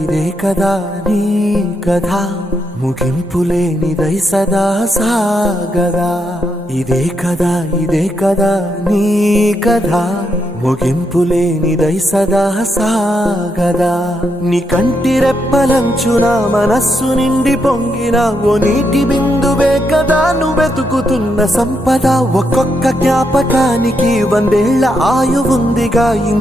ఇదే కదా నీ కథ ముగింపులేనిదై సదా సాగదా. ఇదే కదా నీ కథ ముగింపులేనిదై సదా సాగదా. నీ కంటి రెప్పలంచున మనస్సు నిండి పొంగిన ఓ నీటి బిందువే కదా నువ్వెతుకుతున్న సంపద. ఒక్కొక్క జ్ఞాపకానికి 100 ఏళ్ల ఆయువుందిగా ఇంకె